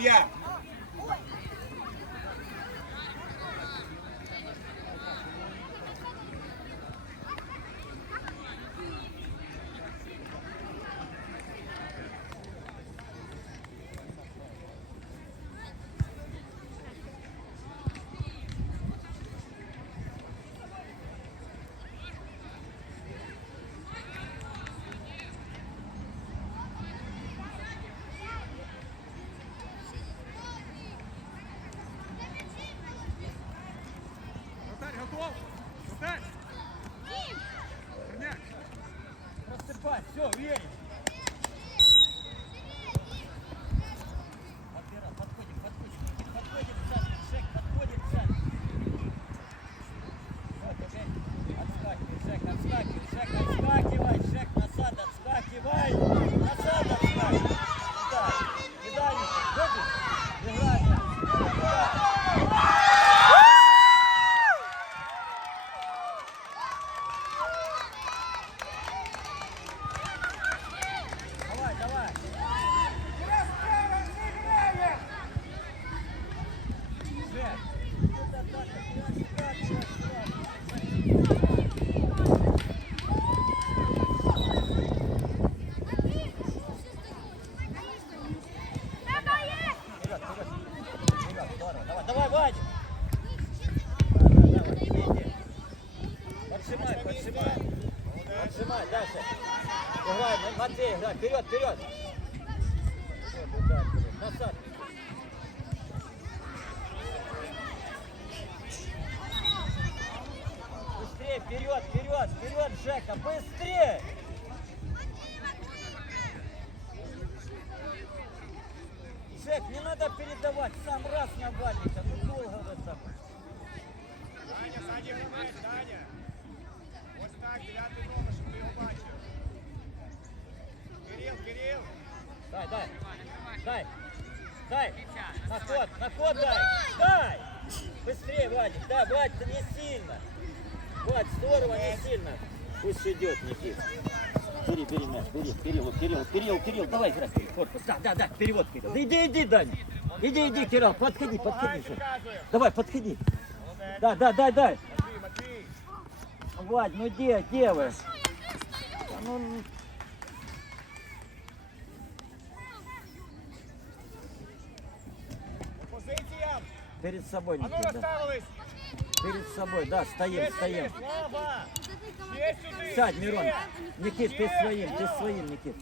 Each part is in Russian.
yeah. Давай, иди. Поджимай, поджимай. Поджимай, дальше. Играй, Матвей, играй. Вперед, вперед. Назад. Быстрее, вперед, вперед, вперед, Жека, быстрее! Жек, не надо передавать, сам раз на Вадика, ну долго вы там. Даня, сзади гравець, Даня! Ось так, дев'ятий номер, щоб ти його бачив. Кирил, Кирил! Дай, дай, дай, дай, на ход, на ход дай, дай! Быстрее, Вадик, да, Вадик, ты не сильно. Вадь, здорово, не сильно. Пусть идет, Никит. Бери, бери мяч, бери, Кирилл, Кирилл, Кирилл, Кирилл, давай играй, корпус, да, да, да, перевод, Кирилл. Да иди, иди, Даня, иди, иди, Кирилл, подходи, подходи, Жек. Показуємо. Давай, подходи. Молодець. Да, да, дай, дай. Матвій, Матвій. Вадь, ну где, где вы? Да Ну, перед собой, А ну Никит, да. розставились. Перед собой, да, стоим, Ще стоим. Сядь, Мирон. Никит, ты своим, ты своим, Никит.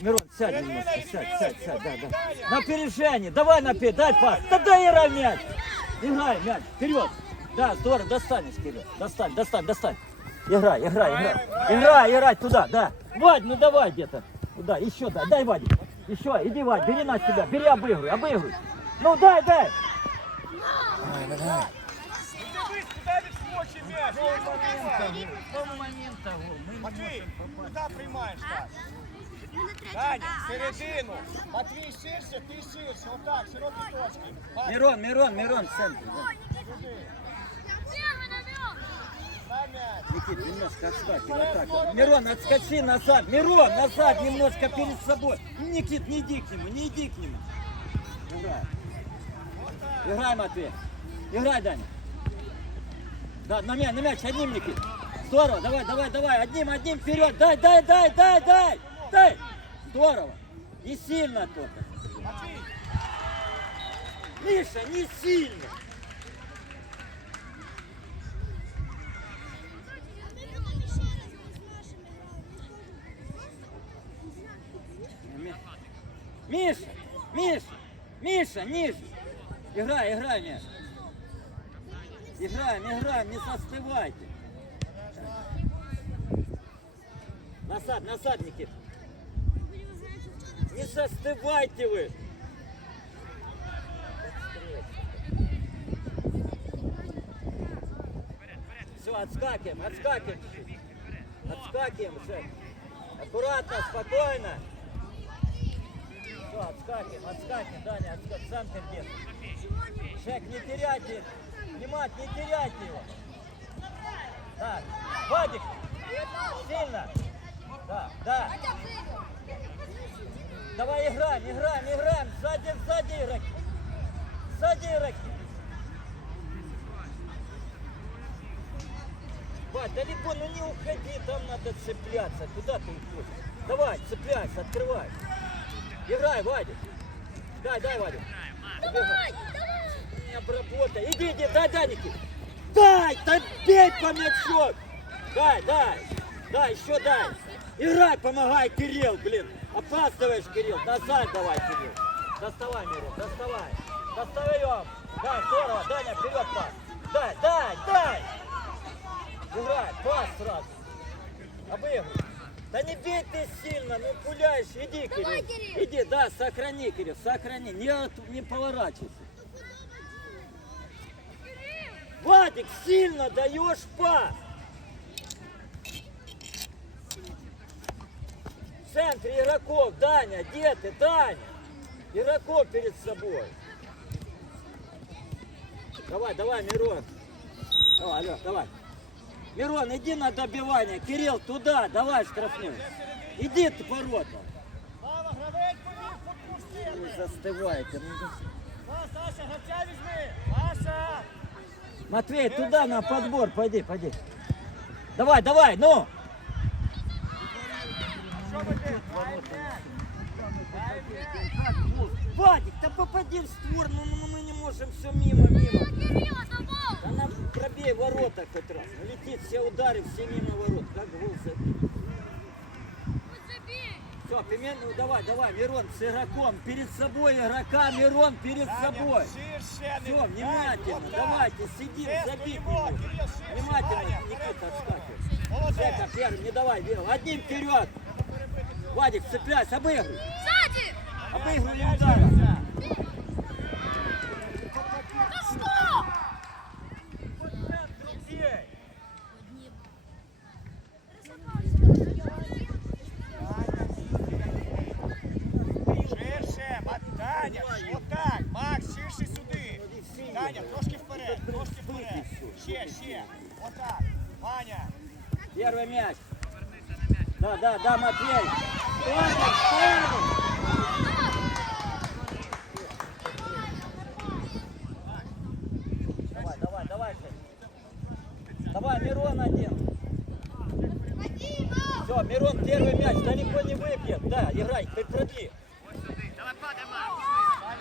Мирон, сядь немножко, сядь, сядь, сядь, да, да. На опережение, давай на пять, дай пас. Да дай играй мяч. Играй мяч, вперед. Да, здорово, достанешь, Кирилл. Достань, достань, достань. Играй, играй, играй. Играй, играй туда, да. Вадь, ну давай где-то. Туда, еще дай, дай, Вадик. Еще, иди, Вадь, бери на себя, бери, обыгрывай, обыгрывай. Ну дай, дай. Ну дивись, куди відскочив м'яч. Какого момента гол? Матвій, куди приймаєш так? Даня, середину. Матвій ширше, ти ширше. Отак, широкі точки. Бачиш, Мирон, Мирон, Мирон, в центре. да. Никит, немножко отскакивай, вот так. Мирон, отскочи назад. Мирон, назад немножко перед собой. Никит, не иди к нему, не иди к нему. Играй. Играй, Матвей. Играй, Даня. Да, на мяч, на мяч, одним, Никит. Здорово, давай, давай, давай, одним, одним вперед. Дай, дай, дай, дай, дай, дай. Здорово. Не сильно только. Миша, не сильно. Миша, Миша, Миша, ниже. Играй, играй, Миша. Играем, играем, не застывайте. Назад, назад, Никита. Не застывайте вы. Все, отскакиваем, отскакиваем. Отскакиваем, Жек. Аккуратно, спокойно. Все, отскакиваем, отскакиваем, Даня, отскакиваем, сам держи. Жек, не теряйте, внимать, не теряйте его. Так, Вадик, сильно. Да, да. Давай играем, играем, играем. Сзади, сзади игроки. Сзади игроки. Бать, далеко, ну не уходи, там надо цепляться. Куда ты уходишь? Давай, цепляйся, открывай. Играй, Вадик. Дай, дай, Вадик. Давай, давай. Не обработай. Иди, иди, дай, дай, Никит. Дай, дай, бей по мячу. Дай, дай. Дай, еще дай. Играй, помогай, Кирилл, блин. Опаздываешь, Кирилл. Назад давай, Кирилл. Доставай, Мирон, доставай. Достаем. Дай, здорово. Даня, вперед пас. Дай, дай, дай. Играй, пас сразу. Обыгрывай. Да не бей ты сильно, ну пуляешь. Иди, Давай, Кирилл. Кирилл. Иди, да, сохрани, Кирилл, сохрани. Не, от- не поворачивайся. Вадик, сильно даешь пас. В центре игроков, Даня, где ты, Даня? Игроков перед собой. Давай, давай, Мирон. Давай, Алёх, давай. Мирон, иди на добивание. Кирилл, туда, давай штрафную. Иди ты ворота. Ой, Застывайте. ну. Матвей, туда на подбор, пойди, пойди. Давай, давай, ну! Дай м'яч. Дай м'яч. Вадик, да попади в створ, ну, ну мы не можем все мимо, мимо. Да нам пробей ворота хоть раз. Летит все удары, все мимо ворот. Как гол забить? Все, Пимен, ну давай, давай, Мирон с игроком. Перед собой игрока, Мирон перед собой. Все, внимательно, давайте, сидим, забить его. Внимательно, Никита, отскакивай. Жека, первый, не давай, Вера. Одним вперед. Вадик, цепляйся, обыгрывай. Отак. Ваня, Первый мяч. Да, да, да, Матвей. Ваня, первый. Давай, давай, давай, Жень. Давай, Мирон один. Все, Мирон первый мяч, далеко не выбьет. Да, играй, ты проди.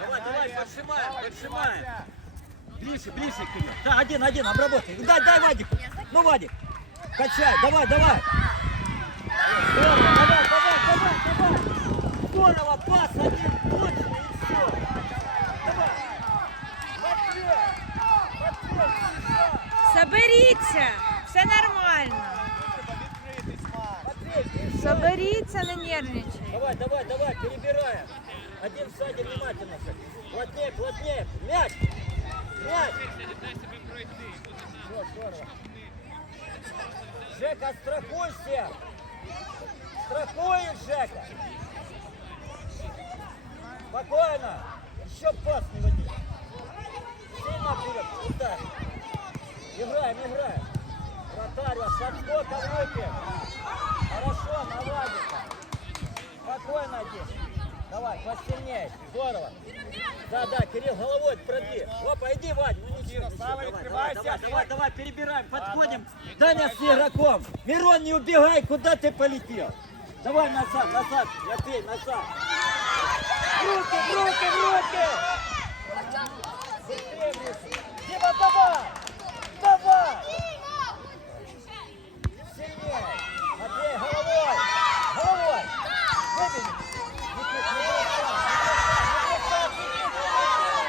Давай, давай, поджимаем, поджимаем. Ближе, ближе, Кирилл. Да, один, один, обработай. Дай, дай, Вадик. Ну, Вадик. Качай, давай, давай. Здорово, давай, давай, давай, давай. Здорово, пас один, точно, и все. Давай. Матвей, Матвей, сюда. Соберіться, все нормально. треба відкритись, Макс. Матвей, бежи. Соберіться, не нервничайте. Давай, давай, давай, перебираем. Один сзади внимательно. Сань. Плотнее, плотнее. Мяч. Мяч. Все, здорово. Жека, страхуйся. Страхует Жека. Спокойно. Еще пас не води. Сильно вперед. Удар. Играем, играем. Вратарь, с отскока в руки. Хорошо, на Владика. Спокойно, один. Давай, посильнее. Здорово. Да, да, Кирилл, головой проби. Опа, иди, Вадь. Ну. Слава, Давай, давай, давай, давай, давай, перебираем, подходим. Даня с игроком. Мирон, не убегай, куда ты полетел. Давай назад, назад, Матвей, назад. Руки, руки, руки. Дима. Давай. Сильнее. Матвей, головой. Головой. Выбери. Никит, не бросай. Не бросай, Никит, не бросай.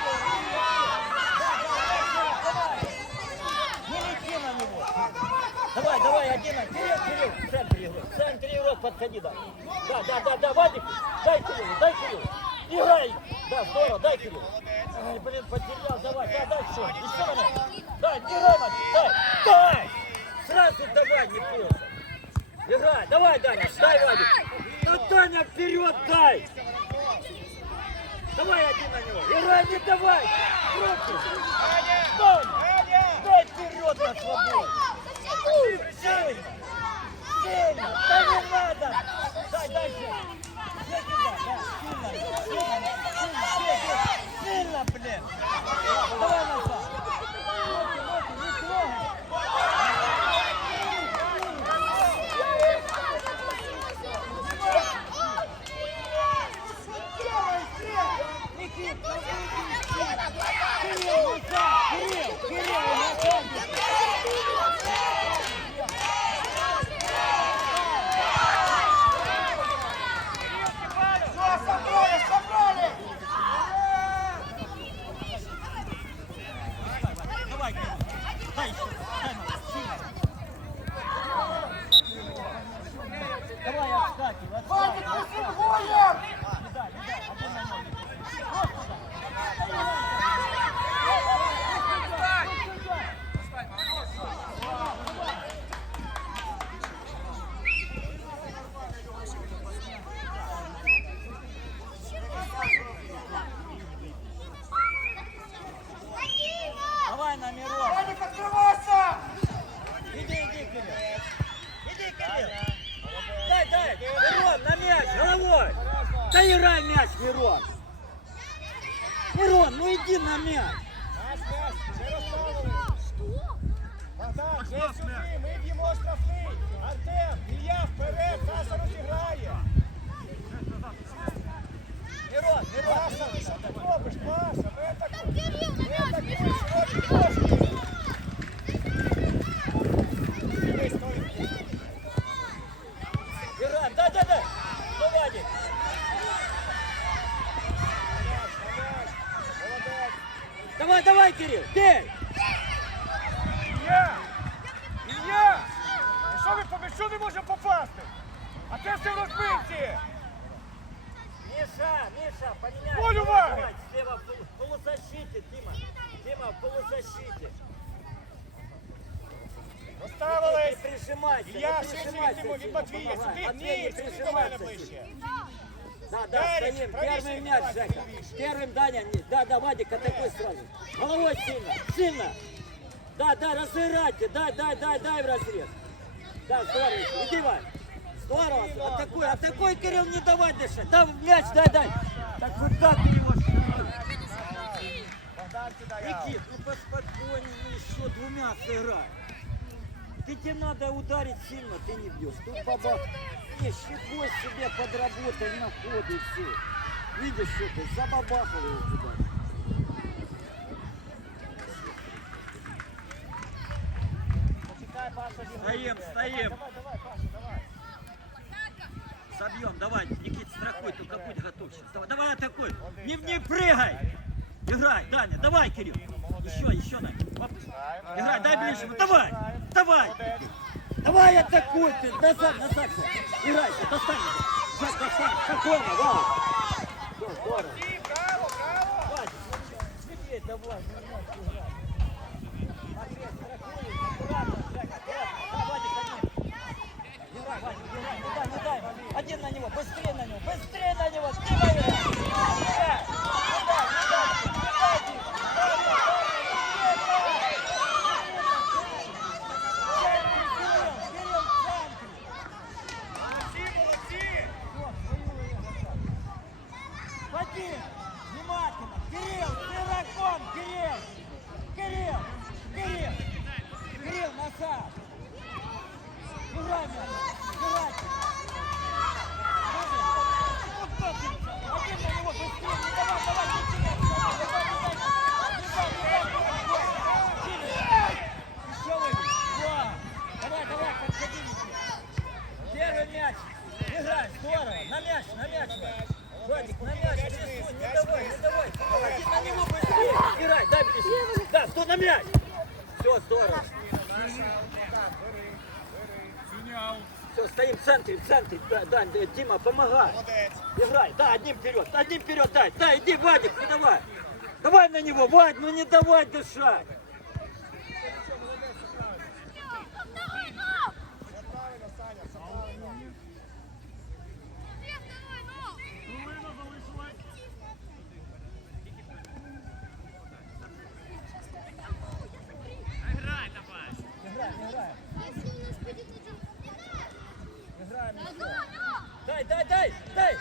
Давай. Не лети на него. Давай, давай, один, Кирилл, Кирилл, в центре игры, в подходи, да. Да, да, да, да, Вадик, дай Кириллу, дай Кириллу. Играй. Да, здорово, дай Кириллу. Ай, блин, потерял, давай, да, дай еще, еще давай. Дай, играй, Вадик, дай, дай. Сразу давай, не просто. Играй, давай, Даня, дай, Вадик. Ну, Даня, вперед дай. Давай один на него. Играй, не давай. Руки. Дай, можемо попасти? А ти все в розбивці! Миша, Миша, поменяй. Поле Давай, уваги! давай, Слева в полу- полузащите, Дима. Дима, в полузащите. Не Розставились! прижимайся, Ілля, не ширше прижимайся, від Диму, від Дима, Матвія. помогай. Сюди, Матвей, не ні, сюди до мене прижимайся. ближче. Да, да, Ярик, стоим. правее Первый сильно, мяч, Вася, Жека. левее. Первым, Даня, не- да, да, Вадик, атакуй сразу. Головой сильно, сильно. Да, да, разыграйте, дай, дай, дай, дай в разрез. Да, здорово, иди, Вань. Здорово, атакуй, атакуй, Кирилл, не давай дышать. Да, мяч, дай, дай. Так куда ты его. Никит, ну поспокойнее, ну еще двумя сыграй. Ты тебе надо ударить сильно, ты не бьешь. Тут бабах. Не, щекой себе подработай на ходу и все. Видишь, что ты, забабахал его туда. Паша, він Стоїм, вийде. стоїм. Давай, давай, Паша, давай. Собьем, давай, Никит, страхуй, только будь готов. сейчас. Давай, давай атакуй. Не, не прыгай. Играй, Даня, давай, Кирилл. Еще, еще, Даня. Оп. Играй, дай ближе. Ну, Давай, давай. Молодець. Давай атакуй ты. Назад, назад. Играй, достань. Жак, достань. Спокойно, вау. Всё, здорово. Ні, Браво, браво! Вадик, Сергей, давай, нормально, Один на него, быстрее на него, быстрее на него. Ты играй. Играй. Не дай, не дай, не дай, Дима. Дай, дай, дай, Кирилл, Кирилл, в центре. Молодці, молодці! Вадим, внимательно. Кирилл, игроком, Кирилл. Кирилл, Кирилл. Кирилл, назад. Играй, мяч, играй. Вот так ты. Один на него, быстрее. Не давай, давай, не теряй. Давай, давай, давай. Не дай, не дай, не дай. Кирилл. Еще выбей. Два. Давай, давай, подходи, Никита. Первый мяч. Играй, здорово. На мяч, на мяч. Вадик. Вадик, на мяч. Рисуй, не давай, не давай. Один на него быстрее. Играй, дай ближе. Да, стой на мяч. Все, здорово. Все, стоим в центре, в центре. Да, да, Дима, помогай. Молодець. Играй, да, одним вперед, одним вперед, дай, да, иди, Вадик, не давай. Давай на него, Вадь, ну не давай дышать. Давай, ну! Все правильно, Саня, все правильно. Олег, давай, ну! Играй, играй, Если у нас будет один... играй. Да, ну, ну! Дай, дай, дай, дай.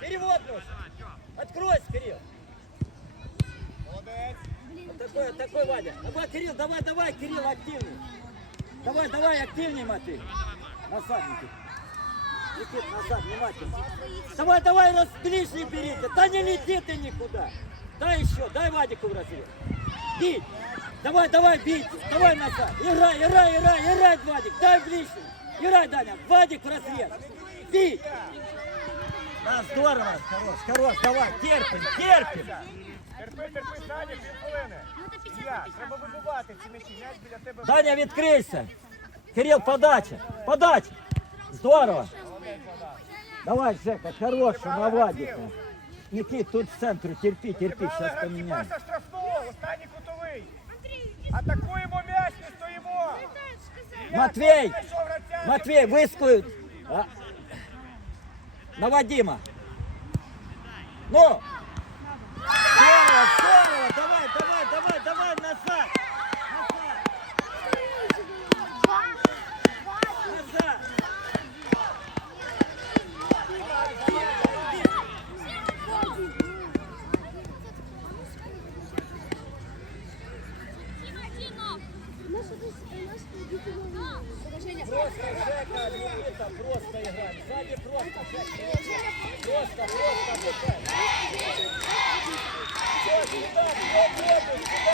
Перевод нужен. Откройся, Кирилл. Молодець. Вот такой, вот такой, Вадя. Давай, Кирилл, давай, давай, Кирилл, активней. Давай, давай, активней, Матвей. Назад, Никит. Никит, назад, внимательно. Давай, давай, раз ближний бери. ты. Да не лети ты никуда. Дай еще, дай Вадику в разрез. Бить. Давай, давай, бить. Давай назад. Играй, играй, играй, играй, Вадик. Дай ближний. Играй, Даня. Вадик в разрез. Бить. Да, здорово. Хорош, хорош, давай. Терпим, терпим. Терпи, терпи, Саня, півхвилини. Ілля, треба вибивати ці м'ячі. М'яч біля тебе. Даня, відкрийся. Кирилл, подача. Подача. Здорово. Давай, Жека, хороший, на Вадика. Никит, тут в центре, терпи, терпи, Зібрали сейчас гравці поменяем. Паша штрафного, останній кутовий. Атакуємо м'яч, не стоїмо. Ілля, Матвей! хто знайшов гравця? Матвей, выскуют. а. На Вадима. Ну!